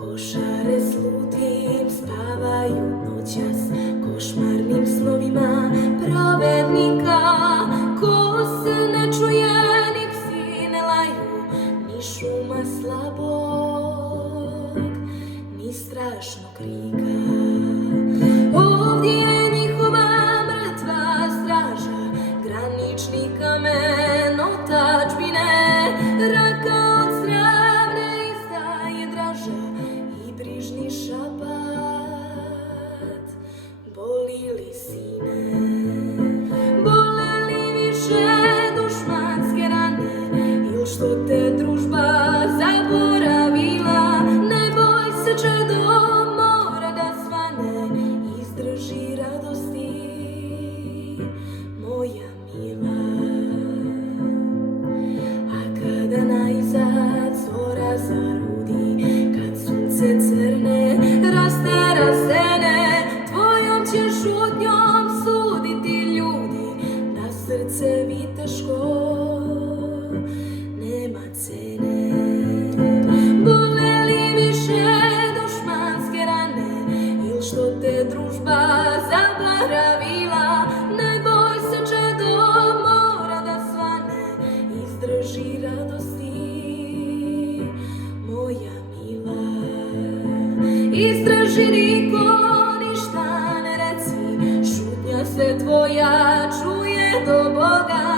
Košare slutim spavaju noćas košmarnim snovima pravednika. Ko se ne čuje, ni psi ne laju, ni šuma slabog, ni strašnog krika. Ovdje je njihova mrtva straža, granični kamen otadžbine. Raka od strane izdaje draža i brižni šapat. Boli li sine, bole li više dušmanske rane, ili što te družba zaboravila? Ne boj se, čedo mora da svane, izdrži radosti moja mila. A kada najzad zora zarudi, kad sunce crne rastera sene, tvojom će šutnjom suditi ljudi, da srce viteško nema cene. Bole li više dušmanske rane, ili što te družba zaboravila? Ne boj se, čedo mora da svane, izdrži radosti moja mila. Izdrži, niko ništa ne reci, šutnja se tvoja čuje do Boga.